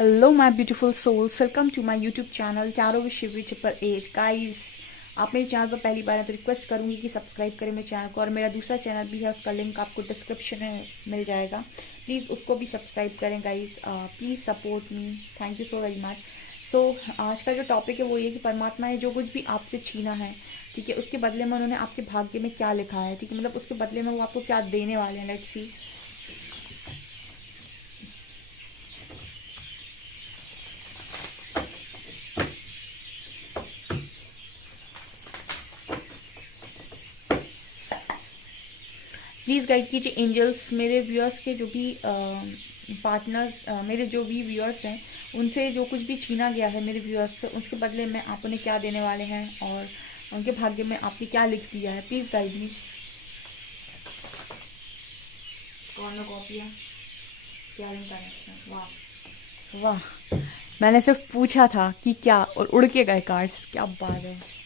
Hello my beautiful souls, welcome to my YouTube channel tarot with Shivi triple eight. Guys, आप मेरे channel पर पहली बार है तो रिक्वेस्ट करूंगी कि सब्सक्राइब करें मेरे चैनल को, और मेरा दूसरा चैनल भी है, उसका लिंक आपको डिस्क्रिप्शन में मिल जाएगा। प्लीज़ उसको भी सब्सक्राइब करें guys, please support me, thank you so very much. So आज का जो टॉपिक है वो ये कि परमात्मा ने जो कुछ भी आपसे छीना है, ठीक है, उसके बदले में उन्होंने आपके भाग्य में क्या लिखा है, ठीक है, मतलब उसके बदले में वो आपको क्या देने वाले हैं। Let's see. प्लीज़ गाइड कीजिए एंजल्स, मेरे व्यूअर्स के जो भी पार्टनर्स, मेरे जो भी व्यूअर्स हैं, उनसे जो कुछ भी छीना गया है मेरे व्यूअर्स से, उसके बदले में आप उन्हें क्या देने वाले हैं और उनके भाग्य में आपने क्या लिख दिया है। Please guide me. कौन कॉपियाँ क्या कनेक्शन। वाह वाह, मैंने सिर्फ पूछा था कि क्या, और उड़ के गए कार्ड्स, क्या बात है।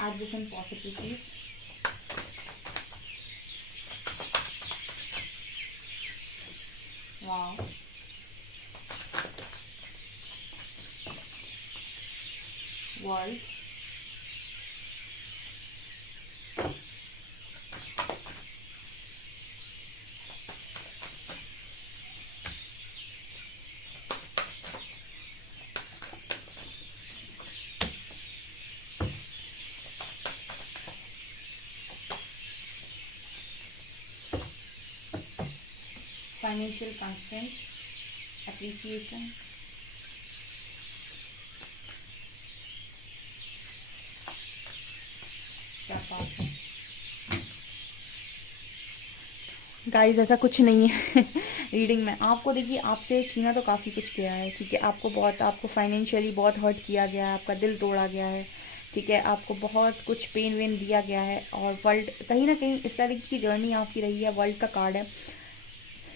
adjacent possibilities. Wow. World. Financial constraints, appreciation, क्या बात है गाइज, ऐसा कुछ नहीं है रीडिंग में। आपको देखिए, आपसे छीना तो काफ़ी कुछ किया है, ठीक है, आपको फाइनेंशियली बहुत हर्ट किया गया है, आपका दिल तोड़ा गया है, ठीक है, आपको बहुत कुछ पेन वेन दिया गया है, और वर्ल्ड कहीं ना कहीं इस तरीके की जर्नी आपकी रही है। वर्ल्ड का कार्ड है,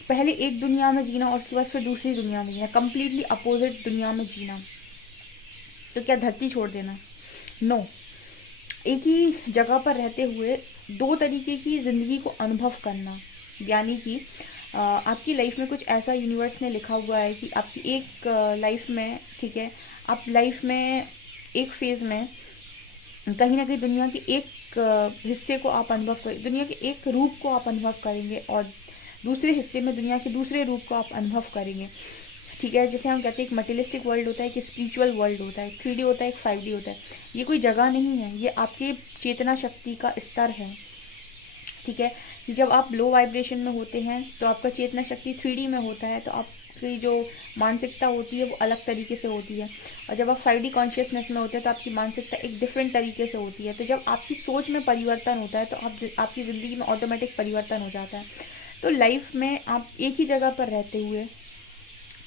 पहले एक दुनिया में जीना और उसके बाद फिर दूसरी दुनिया में जीना, कंप्लीटली अपोजिट दुनिया में जीना। तो क्या धरती छोड़ देना? नो। एक ही जगह पर रहते हुए दो तरीके की ज़िंदगी को अनुभव करना, यानी कि आपकी लाइफ में कुछ ऐसा यूनिवर्स ने लिखा हुआ है कि आपकी एक लाइफ में, ठीक है, आप लाइफ में एक फेज़ में कहीं ना कहीं दुनिया के एक हिस्से को आप अनुभव करेंगे, दुनिया के एक रूप को आप अनुभव करेंगे, और दूसरे हिस्से में दुनिया के दूसरे रूप को आप अनुभव करेंगे, ठीक है। जैसे हम कहते हैं एक मटेरियलिस्टिक वर्ल्ड होता है, एक स्पिरिचुअल वर्ल्ड होता है, 3D होता है, एक 5D होता है। ये कोई जगह नहीं है, ये आपके चेतना शक्ति का स्तर है, ठीक है। जब आप लो वाइब्रेशन में होते हैं तो आपका चेतना शक्ति 3D में होता है, तो आपकी जो मानसिकता होती है वो अलग तरीके से होती है, और जब आप 5D कॉन्शियसनेस में होते हैं तो आपकी मानसिकता एक डिफरेंट तरीके से होती है। तो जब आपकी सोच में परिवर्तन होता है तो आपकी ज़िंदगी में ऑटोमेटिक परिवर्तन हो जाता है। तो लाइफ में आप एक ही जगह पर रहते हुए,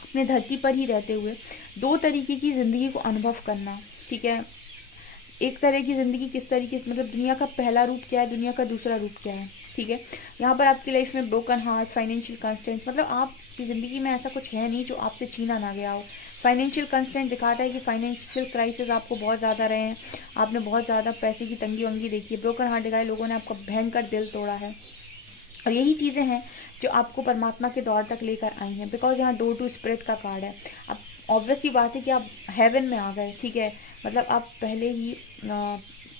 अपने धरती पर ही रहते हुए, दो तरीके की ज़िंदगी को अनुभव करना, ठीक है। एक तरह की ज़िंदगी किस तरीके से, मतलब दुनिया का पहला रूप क्या है, दुनिया का दूसरा रूप क्या है, ठीक है। यहाँ पर आपकी लाइफ में ब्रोकन हार्ट, फाइनेंशियल कंस्टेंट्स, मतलब आपकी ज़िंदगी में ऐसा कुछ है नहीं जो आपसे छीना ना गया हो। फाइनेंशियल कंस्टेंट दिखाता है कि फाइनेंशियल क्राइसिस आपको बहुत ज़्यादा रहे हैं, आपने बहुत ज़्यादा पैसे की तंगी वंगी देखी है। ब्रोकन हार्ट दिखाए, लोगों ने आपका भयंकर दिल तोड़ा है, और यही चीज़ें हैं जो आपको परमात्मा के दौर तक लेकर आई हैं, बिकॉज यहाँ डोर टू स्पिरिट का कार्ड है। अब ऑब्वियसली बात है कि आप हेवन में आ गए, ठीक है, मतलब आप पहले ही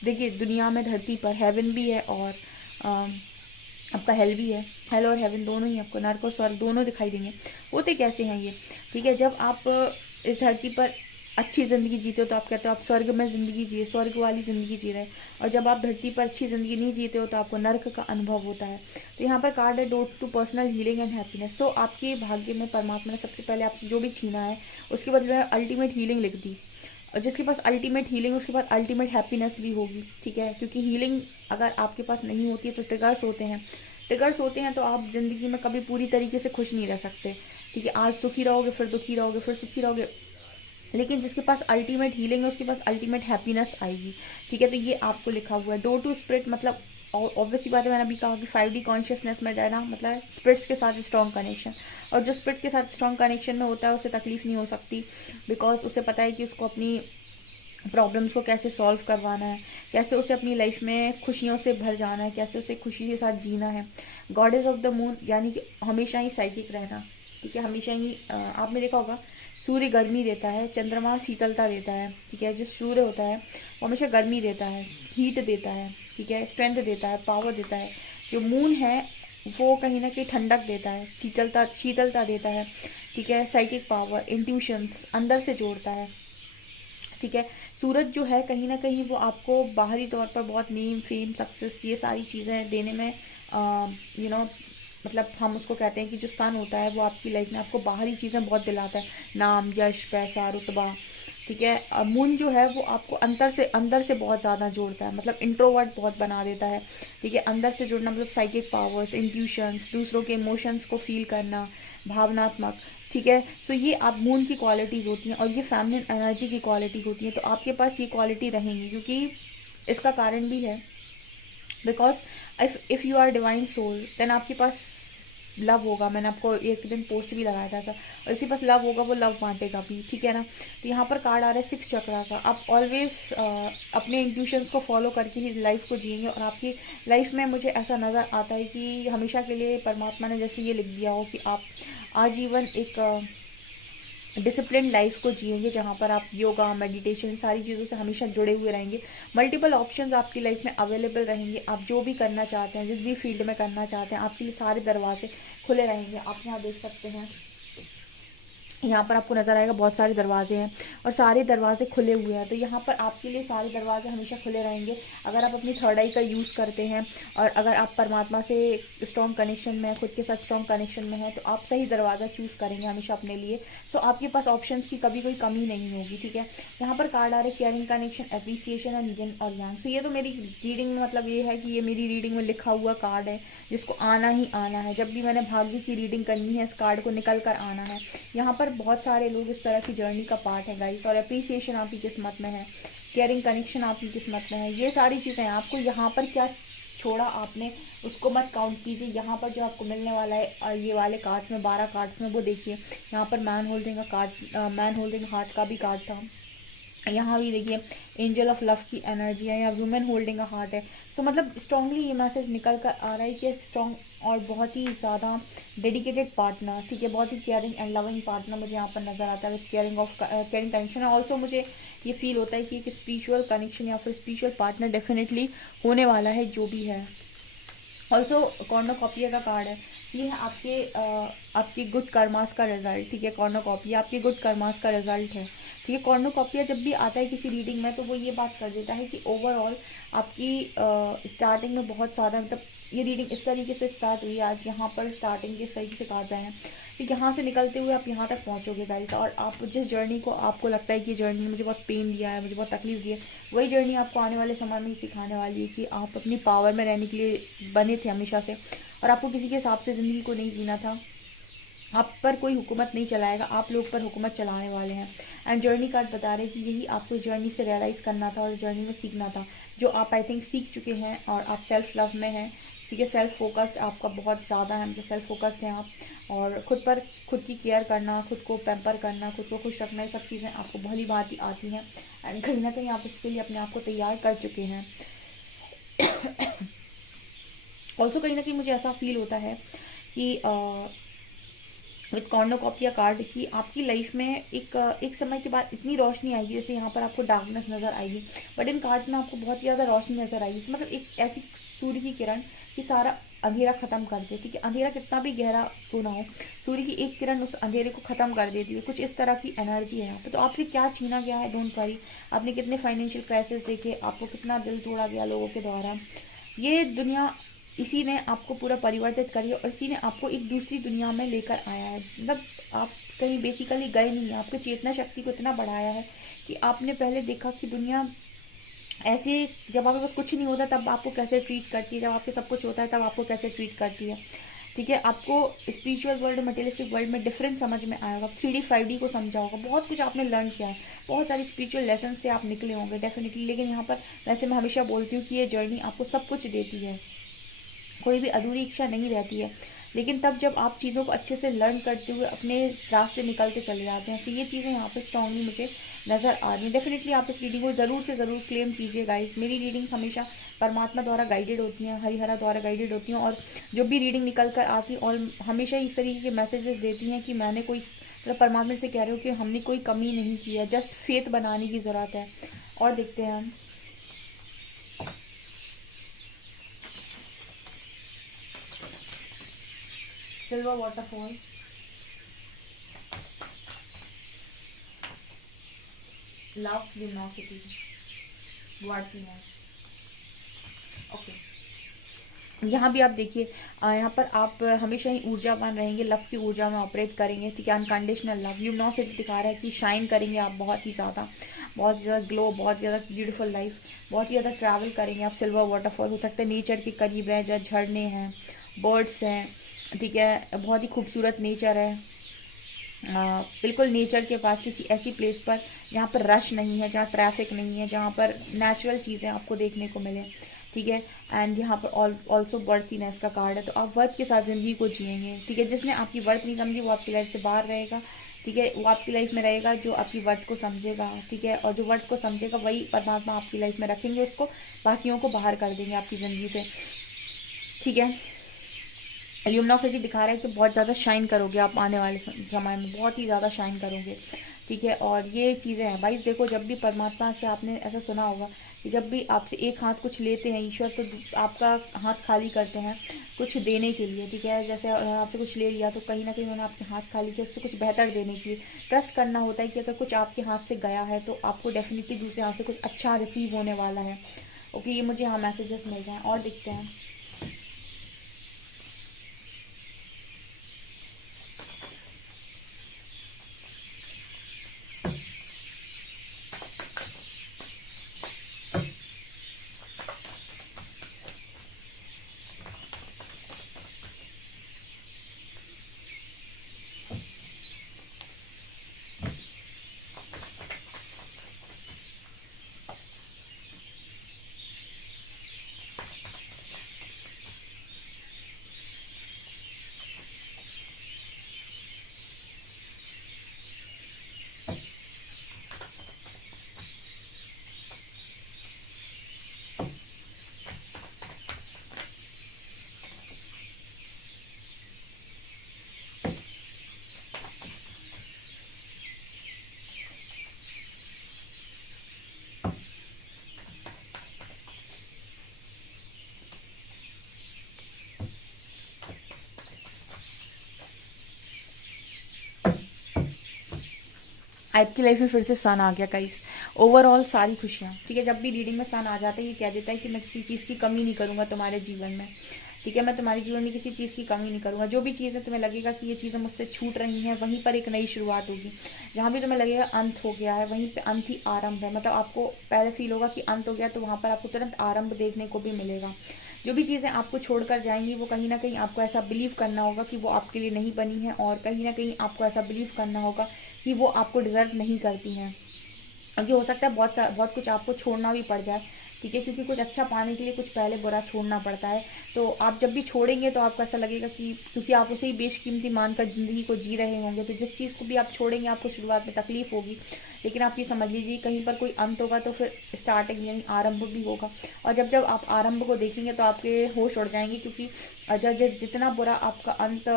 देखिए, दुनिया में धरती पर हेवन भी है और आपका हेल भी है। हेल और हेवन दोनों ही आपको, नर्क और स्वर्ग दोनों दिखाई देंगे। होते कैसे हैं ये, ठीक है, जब आप इस धरती पर अच्छी ज़िंदगी जीते हो तो आप कहते हो आप स्वर्ग में ज़िंदगी जिए, स्वर्ग वाली ज़िंदगी जी रहे हैं, और जब आप धरती पर अच्छी ज़िंदगी नहीं जीते हो तो आपको नर्क का अनुभव होता है। तो यहाँ पर कार्ड है door to personal healing and happiness. तो आपके भाग्य में परमात्मा ने सबसे पहले आपसे जो भी छीना है उसके बदले में अल्टीमेट हीलिंग लिख दी, और जिसके पास अल्टीमेट हीलिंग, उसके बाद अल्टीमेट हैप्पीनेस भी होगी, ठीक है। क्योंकि हीलिंग अगर आपके पास नहीं होती है तो ट्रिगर्स होते हैं, तो आप ज़िंदगी में कभी पूरी तरीके से खुश नहीं रह सकते, ठीक है। आज सुखी रहोगे, फिर दुखी रहोगे, फिर सुखी रहोगे, लेकिन जिसके पास अल्टीमेट हीलिंग है उसके पास अल्टीमेट हैप्पीनेस आएगी, ठीक है। तो ये आपको लिखा हुआ है डोर टू स्पिरिट, मतलब ऑब्वियसली बात है, मैंने अभी कहा कि 5D कॉन्शियसनेस में रहना मतलब स्पिरिट्स के साथ स्ट्रॉन्ग कनेक्शन, और जो स्पिरिट्स के साथ स्ट्रॉन्ग कनेक्शन में होता है उसे तकलीफ नहीं हो सकती, बिकॉज उसे पता है कि उसको अपनी प्रॉब्लम्स को कैसे सॉल्व करवाना है, कैसे उसे अपनी लाइफ में खुशियों से भर जाना है, कैसे उसे खुशी के साथ जीना है। गॉडेस ऑफ द मून यानी कि हमेशा ही साइकिक रहना, ठीक है, हमेशा ही आपने देखा होगा सूर्य गर्मी देता है, चंद्रमा शीतलता देता है, ठीक है, जो सूर्य होता है वो हमेशा गर्मी देता है, हीट देता है, ठीक है, स्ट्रेंथ देता है, पावर देता है। जो मून है वो कहीं ना कहीं ठंडक देता है, शीतलता देता है, ठीक है, साइकिक पावर, इंट्यूशंस अंदर से जोड़ता है, ठीक है। सूरज जो है कहीं ना कहीं वो आपको बाहरी तौर पर बहुत नेम फेम सक्सेस ये सारी चीज़ें देने में मतलब हम उसको कहते हैं कि जो सन होता है वो आपकी लाइफ में आपको बाहरी चीज़ें बहुत दिलाता है, नाम, यश, पैसा, रुतबा, ठीक है। मून जो है वो आपको अंदर से बहुत ज़्यादा जोड़ता है, मतलब इंट्रोवर्ट बहुत बना देता है, ठीक है। अंदर से जुड़ना मतलब साइकिक पावर्स, इंट्यूशंस, दूसरों के इमोशंस को फील करना, भावनात्मक, ठीक है। सो ये आप मून की क्वालिटीज़ होती हैं और ये फेमिनिन एनर्जी की क्वालिटी होती है। तो आपके पास ये क्वालिटी रहेंगी, क्योंकि इसका कारण भी है because if you are divine soul then आपके पास लव होगा। मैंने आपको एक दिन पोस्ट भी लगाया था ऐसा, और इसी पास लव होगा वो लव बांटेगा भी, ठीक है ना। तो यहाँ पर कार्ड आ रहा है 6 चक्रा का। आप ऑलवेज अपने इंट्यूशंस को फॉलो करके ही लाइफ को जिएंगे, और आपकी लाइफ में मुझे ऐसा नज़र आता है कि हमेशा के लिए परमात्मा ने जैसे ये लिख दिया हो कि आप आजीवन एक डिसिप्लिन लाइफ को जिएंगे, जहाँ पर आप योगा, मेडिटेशन सारी चीज़ों से हमेशा जुड़े हुए रहेंगे। मल्टीपल ऑप्शंस आपकी लाइफ में अवेलेबल रहेंगे। आप जो भी करना चाहते हैं, जिस भी फील्ड में करना चाहते हैं, आपके लिए सारे दरवाजे खुले रहेंगे। आप यहाँ देख सकते हैं, यहाँ पर आपको नज़र आएगा बहुत सारे दरवाजे हैं और सारे दरवाजे खुले हुए हैं। तो यहाँ पर आपके लिए सारे दरवाजे हमेशा खुले रहेंगे अगर आप अपनी थर्ड आई का यूज़ करते हैं, और अगर आप परमात्मा से स्ट्रॉन्ग कनेक्शन में, खुद के साथ स्ट्रॉन्ग कनेक्शन में है, तो आप सही दरवाज़ा चूज़ करेंगे हमेशा अपने लिए। सो आपके पास ऑप्शंस की कभी कोई कमी नहीं होगी, ठीक है। यहाँ पर कार्ड आ रहे केयरिंग कनेक्शन, एप्रिसिएशन एंड यिन और यांग। सो ये तो मेरी रीडिंग में मतलब ये है कि ये मेरी रीडिंग में लिखा हुआ कार्ड है जिसको आना ही आना है। जब भी मैंने भाग्य की रीडिंग करनी है, इस कार्ड को निकल कर आना है। यहाँ पर बहुत सारे लोग इस तरह की जर्नी का पार्ट है गाइस, और एप्रिसिएशन आपकी किस्मत में है, केयरिंग कनेक्शन आपकी किस्मत में है। ये सारी चीज़ें हैं। आपको यहाँ पर क्या छोड़ा आपने उसको मत काउंट कीजिए। यहाँ पर जो आपको मिलने वाला है ये वाले कार्ड्स में, 12 कार्ड्स में, वो देखिए। यहाँ पर मैन होल्डिंग का कार्ड, मैन होल्डिंग हार्ट का भी कार्ड था। यहाँ भी देखिए एंजल ऑफ लव की एनर्जी है, या वुमेन होल्डिंग अ हार्ट है। सो मतलब स्ट्रांगली ये मैसेज निकल कर आ रहा है कि स्ट्रॉन्ग और बहुत ही ज़्यादा डेडिकेटेड पार्टनर, ठीक है, बहुत ही केयरिंग एंड लविंग पार्टनर मुझे यहाँ पर नजर आता है। केयरिंग कनेक्शन है। ऑल्सो मुझे ये फील होता है कि एक स्पिरिचुअल कनेक्शन या फिर स्पिरिचुअल पार्टनर डेफिनेटली होने वाला है, जो भी है। ऑल्सो कॉर्नोकॉपिया का कार्ड है। ये है आपके गुड कर्मास का रिजल्ट, ठीक है। कॉर्नोकॉपिया आपके गुड कर्मास का रिजल्ट है, ठीक है। कॉर्नोकॉपिया जब भी आता है किसी रीडिंग में तो वो ये बात कर देता है कि ओवरऑल आपकी स्टार्टिंग में बहुत ज़्यादा मतलब ये रीडिंग इस तरीके से स्टार्ट हुई आज, यहाँ पर स्टार्टिंग इस तरीके से कहा जाए तो यहाँ से निकलते हुए आप यहाँ तक पहुँचोगे गाइस। और आप जिस जर्नी को आपको लगता है कि जर्नी मुझे बहुत पेन दिया है, मुझे बहुत तकलीफ दी है, वही जर्नी आपको आने वाले समय में सिखाने वाली है कि आप अपनी पावर में रहने के लिए बने थे हमेशा से, और आपको किसी के हिसाब से ज़िंदगी को नहीं जीना था। आप पर कोई हुकूमत नहीं चलाएगा, आप लोग पर हुकूमत चलाने वाले हैं। एंड जर्नी कार्ड बता रहे हैं कि यही आपको जर्नी से रियलाइज़ करना था और जर्नी में सीखना था, जो आप आई थिंक सीख चुके हैं। और आप सेल्फ लव में हैं, ठीक है। सेल्फ फोकस्ड आपका बहुत ज़्यादा है, मतलब सेल्फ फोकस्ड हैं आप, और खुद की केयर करना, खुद को पैम्पर करना, खुद को खुश रखना, ये सब चीज़ें आपको भली बात ही आती हैं। एंड कहीं ना कहीं आप इसके लिए अपने आप को तैयार कर चुके हैं। ऑल्सो कहीं ना कहीं मुझे ऐसा फील होता है कि विद कॉर्नोकॉपिया कार्ड की आपकी लाइफ में एक समय के बाद इतनी रोशनी आएगी, जैसे यहाँ पर आपको डार्कनेस नज़र आएगी, बट इन कार्ड्स में आपको बहुत ही ज़्यादा रोशनी नज़र आएगी। मतलब एक ऐसी सूर्य की किरण कि सारा अंधेरा खत्म कर दे, ठीक है। अंधेरा कितना भी गहरा क्यों ना हो, सूर्य की एक किरण उस अंधेरे को खत्म कर देती है। कुछ इस तरह की एनर्जी है यहाँ पे। तो आपसे क्या छीना गया है, डोंट वरी। आपने कितने फाइनेंशियल क्राइसिस देखे, आपको कितना दिल तोड़ा गया लोगों के द्वारा, ये दुनिया इसी ने आपको पूरा परिवर्तित करी और इसी ने आपको एक दूसरी दुनिया में लेकर आया है। मतलब आप कहीं बेसिकली गए नहीं, आपकी चेतना शक्ति को इतना बढ़ाया है कि आपने पहले देखा कि दुनिया ऐसे, जब आपके पास कुछ नहीं होता तब आपको कैसे ट्रीट करती है, जब आपके सब कुछ होता है तब आपको कैसे ट्रीट करती है। ठीक है, आपको स्पिरिचुअल वर्ल्ड मटेरियलिस्टिक वर्ल्ड में डिफरेंस समझ में आएगा, 3D 5D को समझा होगा, बहुत कुछ आपने लर्न किया है, बहुत सारी स्पिरिचुअल लेसन से आप निकले होंगे डेफिनेटली। लेकिन यहाँ पर वैसे मैं हमेशा बोलती हूँ कि ये जर्नी आपको सब कुछ देती है, कोई भी अधूरी इच्छा नहीं रहती है। लेकिन तब जब आप चीज़ों को अच्छे से लर्न करते हुए अपने रास्ते निकलते चले जाते हैं, तो ये चीज़ें यहाँ पे स्ट्रांगली मुझे नज़र आ रही हैं। डेफिनेटली आप इस रीडिंग को ज़रूर से ज़रूर क्लेम कीजिए गाइस। मेरी रीडिंग्स हमेशा परमात्मा द्वारा गाइडेड होती हैं, हरिहरा द्वारा गाइडेड होती हैं, और जो भी रीडिंग निकल कर आती है और हमेशा इस तरीके के मैसेजेस देती हैं कि मैंने कोई मतलब परमात्मा से कह रहे हो कि हमने कोई कमी नहीं की है, जस्ट फेथ बनाने की ज़रूरत है। और देखते हैं हम silver waterfall, love, luminosity, worthiness. Okay, यहाँ भी आप देखिए, यहाँ पर आप हमेशा ही ऊर्जावान रहेंगे, लव की ऊर्जा में ऑपरेट करेंगे, ठीक है, अनकंडीशनल लव। ल्यूमिनोसिटी दिखा रहा है कि शाइन करेंगे आप बहुत ही ज़्यादा, बहुत ज़्यादा ग्लो, बहुत ज़्यादा ब्यूटीफुल लाइफ, बहुत ही ज़्यादा ट्रैवल करेंगे आप। सिल्वर वाटरफॉल हो सकता है नेचर के करीब रहे, जहाँ झरने हैं, बर्ड्स हैं, ठीक है, बहुत ही खूबसूरत नेचर है, बिल्कुल नेचर के पास किसी ऐसी प्लेस पर जहाँ पर रश नहीं है, जहाँ ट्रैफिक नहीं है, जहाँ पर नेचुरल चीज़ें आपको देखने को मिले, ठीक है। एंड यहाँ पर ऑल्सो बर्थीनेस का कार्ड है, तो आप वर्थ के साथ ज़िंदगी को जिएंगे, ठीक है। जिसने आपकी वर्थ नहीं समझी वो आपकी लाइफ से बाहर रहेगा, ठीक है। वो आपकी लाइफ में रहेगा जो आपकी वर्थ को समझेगा, ठीक है, और जो वर्थ को समझेगा वही परमात्मा आपकी लाइफ में रखेंगे उसको, बाकियों को बाहर कर देंगे आपकी ज़िंदगी से, ठीक है। ल्यूमिनोसिटी दिखा रहा है कि बहुत ज़्यादा शाइन करोगे आप आने वाले समय में, बहुत ही ज़्यादा शाइन करोगे, ठीक है। और ये चीज़ें हैं भाई, देखो जब भी परमात्मा से आपने ऐसा सुना होगा कि जब भी आपसे एक हाथ कुछ लेते हैं ईश्वर, तो आपका हाथ खाली करते हैं कुछ देने के लिए, ठीक है। जैसे आपसे कुछ ले लिया तो कहीं ना कहीं उन्होंने आपके हाथ खाली किया उससे कुछ बेहतर देने के लिए। ट्रस्ट करना होता है कि अगर कुछ आपके हाथ से गया है तो आपको डेफिनेटली दूसरे हाथ से कुछ अच्छा रिसीव होने वाला है। ओके, ये मुझे यहाँ मैसेजेस मिल गए हैं। और देखते हैं आपकी लाइफ में फिर से सन आ गया गाइस। ओवरऑल सारी खुशियाँ, ठीक है। जब भी रीडिंग में सन आ जाता है ये कह देता है कि मैं किसी चीज़ की कमी नहीं करूँगा तुम्हारे जीवन में, ठीक है। मैं तुम्हारे जीवन में किसी चीज़ की कमी नहीं करूँगा। जो भी चीज़ें तुम्हें लगेगा कि ये चीज़ें मुझसे छूट रही हैं, वहीं पर एक नई शुरुआत होगी। जहाँ भी तुम्हें लगेगा अंत हो गया है, वहीं पे अंत ही आरंभ है। मतलब आपको पहले फील होगा कि अंत हो गया, तो वहाँ पर आपको तुरंत आरंभ देखने को भी मिलेगा। जो भी चीज़ें आपको छोड़कर जाएंगी वो कहीं ना कहीं आपको ऐसा बिलीव करना होगा कि वो आपके लिए नहीं बनी है, और कहीं ना कहीं आपको ऐसा बिलीव करना होगा कि वो आपको डिजर्व नहीं करती हैं। क्योंकि हो सकता है बहुत कुछ आपको छोड़ना भी पड़ जाए, ठीक है, क्योंकि कुछ अच्छा पाने के लिए कुछ पहले बुरा छोड़ना पड़ता है। तो आप जब भी छोड़ेंगे तो आपको ऐसा लगेगा कि क्योंकि आप उसे ही बेशकीमती मानकर ज़िंदगी को जी रहे होंगे, तो जिस चीज़ को भी आप छोड़ेंगे आपको शुरुआत में तकलीफ होगी, लेकिन आप ये समझ लीजिए कहीं पर कोई अंत होगा तो फिर स्टार्टिंग यानी आरंभ भी होगा। और जब जब आप आरंभ को देखेंगे तो आपके होश उड़ जाएंगे, क्योंकि जितना बुरा आपका अंत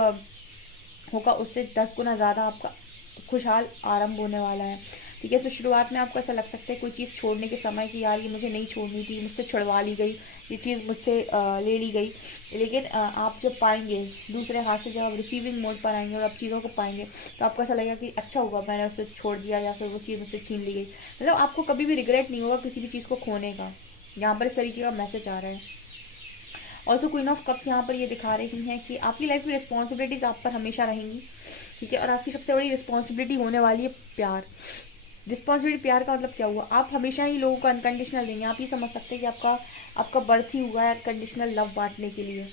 होगा उससे 10 गुना ज़्यादा आपका खुशहाल आरंभ होने वाला है, ठीक है। तो शुरुआत में आपको ऐसा लग सकता है कोई चीज़ छोड़ने के समय कि यार ये मुझे नहीं छोड़नी थी, मुझसे छुड़वा ली गई, ये चीज़ मुझसे ले ली गई। लेकिन आप जब पाएंगे दूसरे हाथ से, जब आप रिसीविंग मोड पर आएंगे और आप चीज़ों को पाएंगे तो आपको ऐसा लगेगा कि अच्छा हुआ मैंने उससे छोड़ दिया या फिर वो चीज़ मुझसे छीन ली गई। मतलब आपको कभी भी रिग्रेट नहीं होगा किसी भी चीज़ को खोने का। यहाँ पर इस तरीके का मैसेज आ रहा है। ऑल्सो क्वीन ऑफ कप्स यहाँ पर ये दिखा रही हैं कि आपकी लाइफ में रिस्पॉन्सिबिलिटीज आप पर हमेशा रहेंगी, ठीक है। और आपकी सबसे बड़ी रिस्पॉन्सिबिलिटी होने वाली है प्यार। रिस्पॉन्सिबिलिटी प्यार का मतलब क्या हुआ, आप हमेशा ही लोगों को अनकंडीशनल देंगे। आप ये समझ सकते हैं कि आपका बर्थ ही हुआ है अनकंडीशनल लव बांटने के लिए,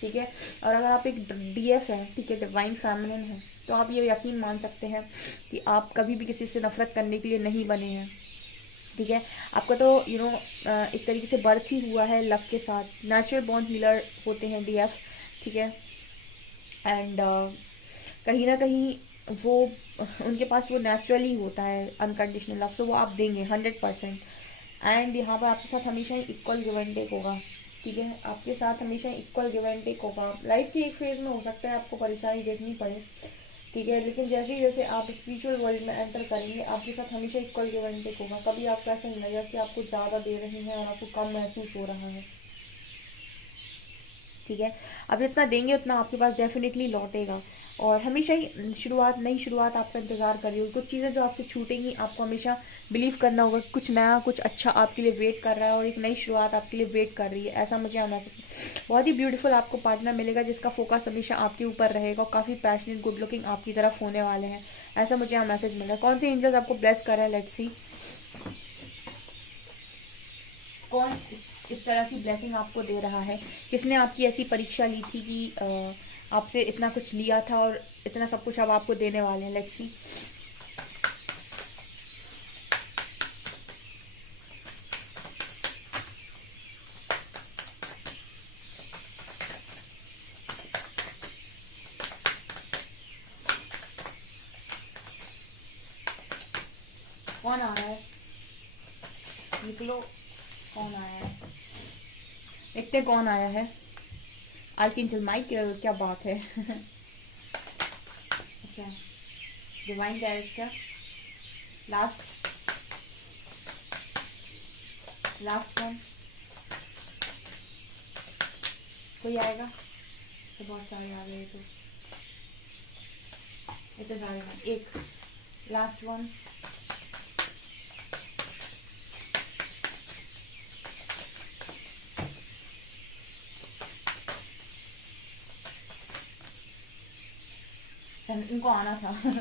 ठीक है। और अगर आप एक DF है, ठीक है, डिवाइन फेमिनिन है, तो आप ये यकीन मान सकते हैं कि आप कभी भी किसी से नफरत करने के लिए नहीं बने हैं, ठीक है। आपका तो एक तरीके से बर्थ ही हुआ है लव के साथ। नेचुरल बॉर्न हीलर होते हैं DF, ठीक है। एंड कहीं ना कहीं वो उनके पास वो नेचुरली होता है अनकंडीशनल लव, तो वो आप देंगे 100%। एंड यहाँ पर आपके साथ हमेशा ही इक्वल गिव एंड टेक होगा, ठीक है। आपके साथ हमेशा इक्वल गिव एंड टेक होगा। लाइफ के एक फेज में हो सकता है आपको परेशानी देखनी पड़े, ठीक है, लेकिन जैसे ही जैसे आप स्पिरिचुअल वर्ल्ड में एंटर करेंगे, आपके साथ हमेशा इक्वल गिव एंड टेक होगा। कभी आपको ऐसा नहीं लगेगा कि आपको ज़्यादा दे रहे हैं और आपको कम महसूस हो रहा है, ठीक है। आप जितना देंगे उतना आपके पास डेफिनेटली लौटेगा। और हमेशा ही नई शुरुआत आपका इंतजार कर रही होगी। कुछ चीज़ें जो आपसे छूटेंगी, आपको हमेशा बिलीव करना होगा कि कुछ नया, कुछ अच्छा आपके लिए वेट कर रहा है और एक नई शुरुआत आपके लिए वेट कर रही है। ऐसा मुझे मैसेज, बहुत ही ब्यूटीफुल आपको पार्टनर मिलेगा जिसका फोकस हमेशा आपके ऊपर रहेगा और काफ़ी पैशनेट, गुड लुकिंग आपकी तरफ होने वाले हैं। ऐसा मुझे यहाँ मैसेज मिला। कौन से एंजल्स आपको ब्लेस कर रहे हैं, लेट्स सी कौन इस तरह की ब्लेसिंग आपको दे रहा है। किसने आपकी ऐसी परीक्षा ली थी कि आपसे इतना कुछ लिया था और इतना सब कुछ अब आपको देने वाले हैं। लेट्स सी कौन आ रहा है, निकलो, कौन आया है, देखते कौन आया है। आर्कएंजल माइकल, क्या बात है। अच्छा, डिवाइन डायरेक्टर, लास्ट वन, कोई आएगा तो बहुत सारे आ गए, तो इतने सारे हैं। एक लास्ट वन, इनको आना था।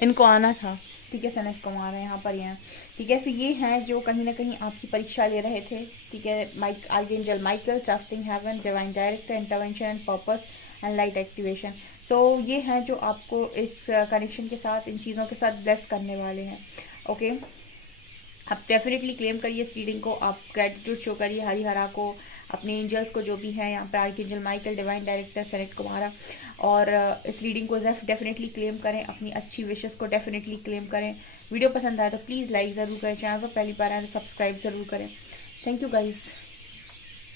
इनको आना था, ठीक है। सनत कुमार है यहाँ पर, यहाँ, ठीक है। सो ये हैं जो कहीं ना कहीं आपकी परीक्षा ले रहे थे, ठीक है। Archangel Michael, trusting heaven, divine director, intervention and purpose and light activation. So ये हैं जो आपको इस कनेक्शन के साथ, इन चीज़ों के साथ ब्लेस करने वाले हैं, ओके। आप डेफिनेटली क्लेम करिए इस रीडिंग को, आप ग्रेटिट्यूड शो करिए हरिहरा को, अपने एंजल्स को, जो भी है यहाँ पर archangel Michael, divine director, Sanat Kumara. और इस रीडिंग को डेफिनेटली क्लेम करें, अपनी अच्छी विशेस को डेफिनेटली क्लेम करें। वीडियो पसंद आए तो प्लीज़ लाइक ज़रूर करें, चैनल पर पहली बार आए तो सब्सक्राइब ज़रूर करें। Thank you guys.